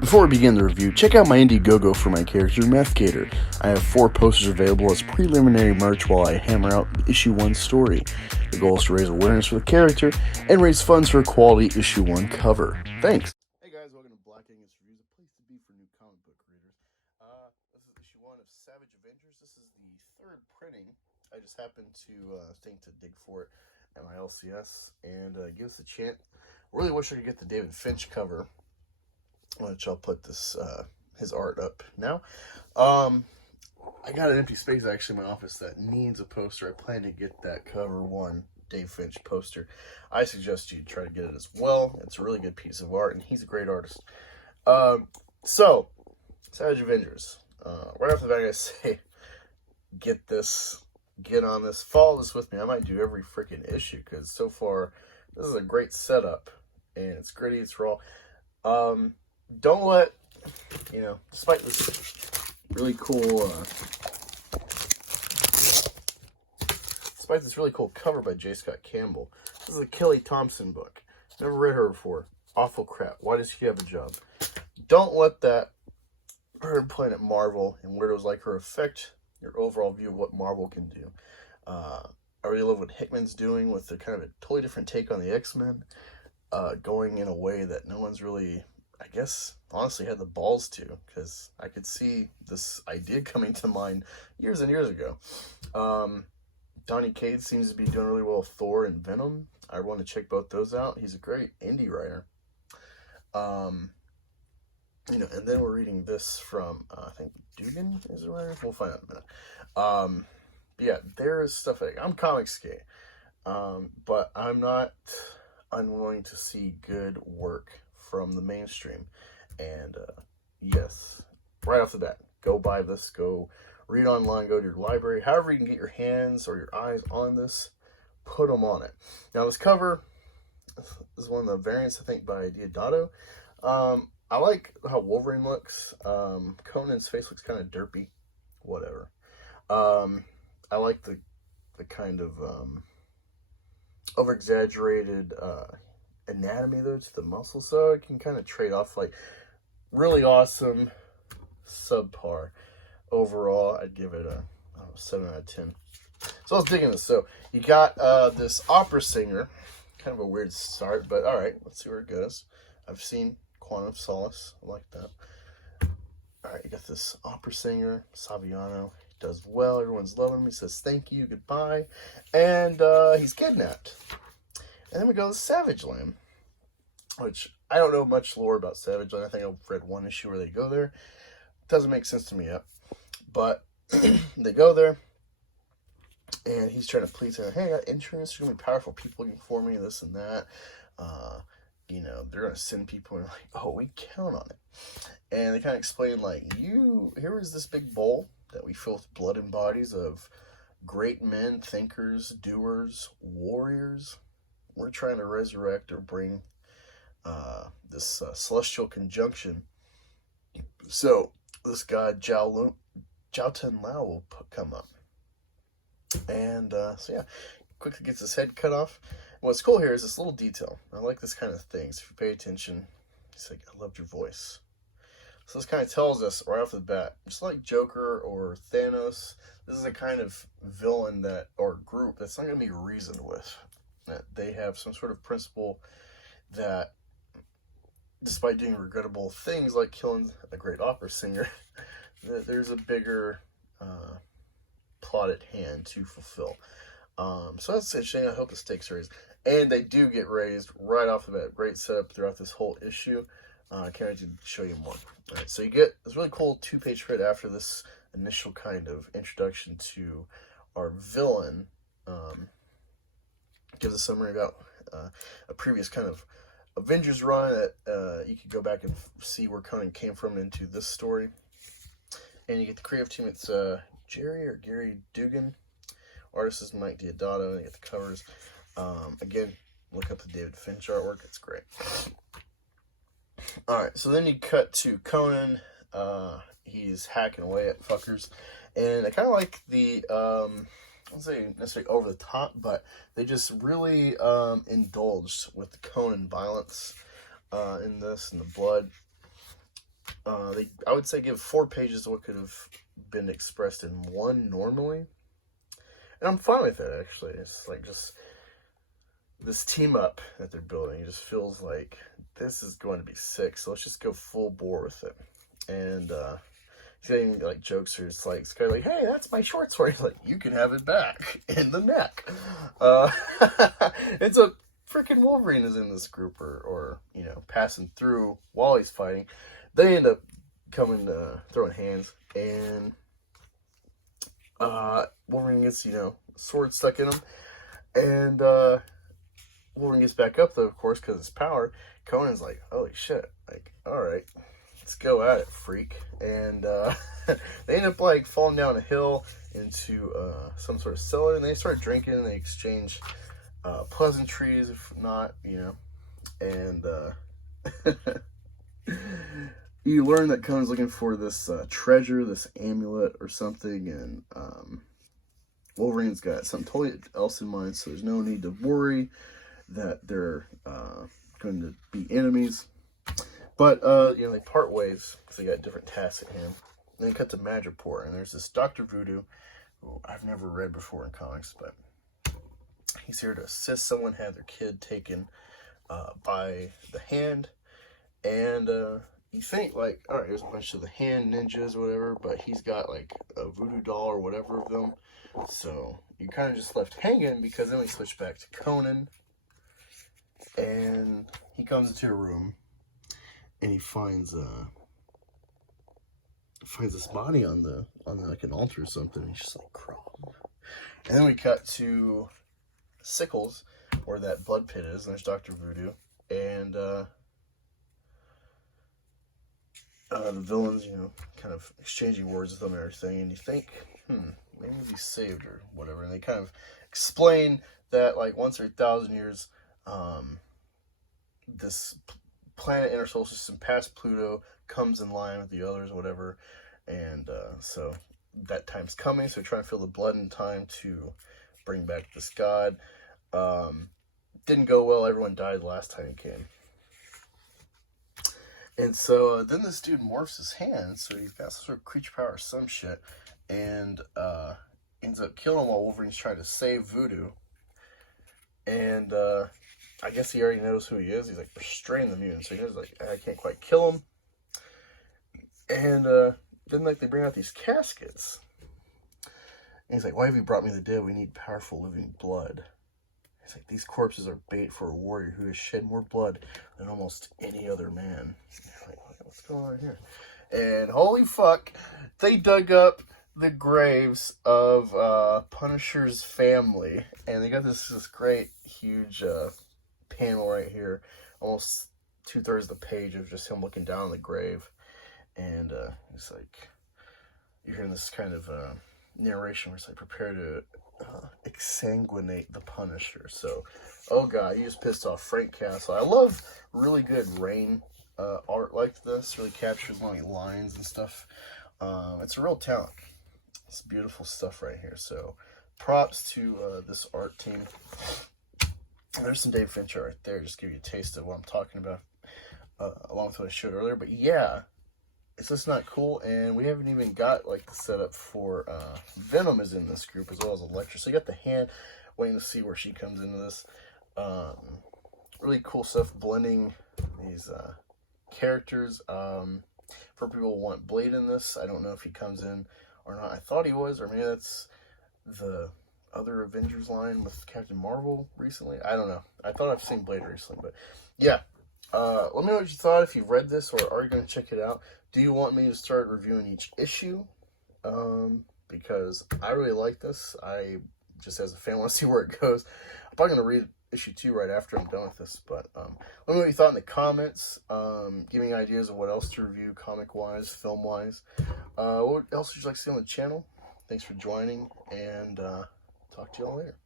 Before we begin the review, check out my Indiegogo for my character, Methgator. I have 4 posters available as preliminary merch while I hammer out the Issue 1 story. The goal is to raise awareness for the character and raise funds for a quality Issue 1 cover. Thanks! Hey guys, welcome to Black Angus Reviews, a place to be for new comic book readers. This is Issue 1 of Savage Avengers. This is the 3rd printing. I just happened to think to dig for it at my LCS and give us a chance. Really wish I could get the David Finch cover, which I'll put this his art up now. I got an empty space actually in my office that needs a poster. I plan to get that cover 1 Dave Finch poster. I suggest you try to get it as well. It's a really good piece of art, and he's a great artist. So Savage Avengers. Right off the bat, I gotta say, get on this, follow this with me. I might do every freaking issue because so far this is a great setup, and it's gritty, it's raw. Don't let, despite this really cool, cover by J. Scott Campbell, this is a Kelly Thompson book. Never read her before. Awful crap. Why does she have a job? Don't let that, her playing at Marvel and weirdos like her affect your overall view of what Marvel can do. I really love what Hickman's doing with the kind of a totally different take on the X-Men, going in a way that no one's really, I guess, honestly had the balls to, because I could see this idea coming to mind years and years ago. Donny Cates seems to be doing really well with Thor and Venom. I want to check both those out. He's a great indie writer. And then we're reading this from, I think Dugan is the writer. We'll find out in a minute. Yeah, there is stuff like, I'm comics gay, but I'm not unwilling to see good work from the mainstream. And yes, right off the bat, go buy this, go read online, go to your library, however you can get your hands or your eyes on this, put them on it. Now this cover is one of the variants, I think, by Diodato. I like how Wolverine looks. Conan's face looks kind of derpy, whatever. I like the kind of over-exaggerated anatomy though to the muscle, so it can kind of trade off like really awesome, subpar. Overall, I'd give it a 7 out of 10. So let's dig into this. So you got this opera singer, kind of a weird start, but all right, let's see where it goes. I've seen Quantum of Solace, I like that. All right, you got this opera singer, Saviano. He does well, everyone's loving him. He says thank you, goodbye, and he's kidnapped. And then we go to Savage Land, which I don't know much lore about Savage Land. I think I've read 1 issue where they go there. Doesn't make sense to me yet. But they go there, and he's trying to please her. Hey, I got insurance. There's going to be powerful people looking for me, this and that. They're going to send people, and like, oh, we count on it. And they kind of explain, like, here is this big bowl that we fill with blood and bodies of great men, thinkers, doers, warriors. We're trying to resurrect or bring this celestial conjunction. So this guy, Jiao Ten Lao, will come up. And so yeah, quickly gets his head cut off. And what's cool here is this little detail. I like this kind of things. If you pay attention, he's like, I loved your voice. So this kind of tells us right off the bat, just like Joker or Thanos, this is a kind of villain or group that's not going to be reasoned with. That they have some sort of principle that, despite doing regrettable things like killing a great opera singer, there's a bigger plot at hand to fulfill. So that's interesting. I hope the stakes are raised. And they do get raised right off the bat. Great setup throughout this whole issue. I can't wait to show you more. All right, so you get this really cool 2-page spread after this initial kind of introduction to our villain. Gives a summary about a previous kind of Avengers run that you could go back and see where Conan came from into this story. And you get the creative team. It's Gary Dugan. Artist is Mike Diodato. And you get the covers. Again, look up the David Finch artwork. It's great. Alright, so then you cut to Conan. He's hacking away at fuckers. And I kind of like the, I won't say necessarily over the top, but they just really indulged with the Conan violence in this, and the blood. I would say give 4 pages of what could have been expressed in 1 normally. And I'm fine with it, actually. It's like just this team up that they're building. It just feels like this is going to be sick. So let's just go full bore with it. And he's getting like jokes or it's like, Sky like, hey, that's my short sword. He's like, you can have it back in the neck. It's a freaking Wolverine is in this group or you know, passing through while he's fighting. They end up coming throwing hands, and Wolverine gets, you know, sword stuck in him, and Wolverine gets back up though, of course, because it's power. Conan's like, holy shit, like, all right, let's go at it, freak. And they end up like falling down a hill into some sort of cellar, and they start drinking, and they exchange pleasantries, if not, you know, and you learn that Conan's looking for this treasure, this amulet or something, and Wolverine's got something totally else in mind, so there's no need to worry that they're going to be enemies. But, you know, they part ways because they got different tasks at hand. And then cut to Madripoor, and there's this Dr. Voodoo, who I've never read before in comics, but he's here to assist someone had their kid taken by the hand, and you think, like, all right, there's a bunch of the hand ninjas or whatever, but he's got, like, a voodoo doll or whatever of them. So you kind of just left hanging because then we switch back to Conan. And he comes into a room and he finds this body on like an altar or something. And he's just like, crawl. And then we cut to Sickles, where that blood pit is, and there's Dr. Voodoo. And the villains, you know, kind of exchanging words with them and everything, and you think, maybe he's saved or whatever. And they kind of explain that, like, once every 1,000 years, this planet in our solar system past Pluto comes in line with the others, whatever. And so that time's coming, so trying to fill the blood in time to bring back this god. Didn't go well. Everyone died last time he came. And so then this dude morphs his hand, so he's got some sort of creature power or some shit, and ends up killing him while Wolverine's trying to save Voodoo. And I guess he already knows who he is. He's like restraining the mutant, so he knows, like, I can't quite kill him. And then, like, they bring out these caskets. And he's like, why have you brought me the dead? We need powerful living blood. He's like, these corpses are bait for a warrior who has shed more blood than almost any other man. Like, what's going on here? And holy fuck, they dug up the graves of Punisher's family. And they got this great, huge panel right here. Almost 2/3 of the page of just him looking down on the grave. And it's like, you're hearing this kind of narration where it's like, prepare to exsanguinate the Punisher. So, oh god, he just pissed off Frank Castle. I love really good rain art like this. Really captures long lines and stuff. It's a real talent. It's beautiful stuff right here. So, props to this art team. There's some Dave Fincher right there. Just give you a taste of what I'm talking about, along with what I showed earlier. But yeah, it's just not cool, and we haven't even got like the setup for Venom is in this group as well as Elektra. So you got the hand, waiting to see where she comes into this. Really cool stuff, blending these characters. For people who want Blade in this, I don't know if he comes in or not. I thought he was, or maybe that's the other Avengers line with Captain Marvel recently. I don't know. I thought I've seen Blade recently, but yeah. Let me know what you thought, if you've read this or are you going to check it out. Do you want me to start reviewing each issue? Because I really like this. I, just as a fan, want to see where it goes. I'm probably going to read issue 2 right after I'm done with this. But let me know what you thought in the comments. Give me ideas of what else to review, comic-wise, film-wise. What else would you like to see on the channel? Thanks for joining, and talk to you all later.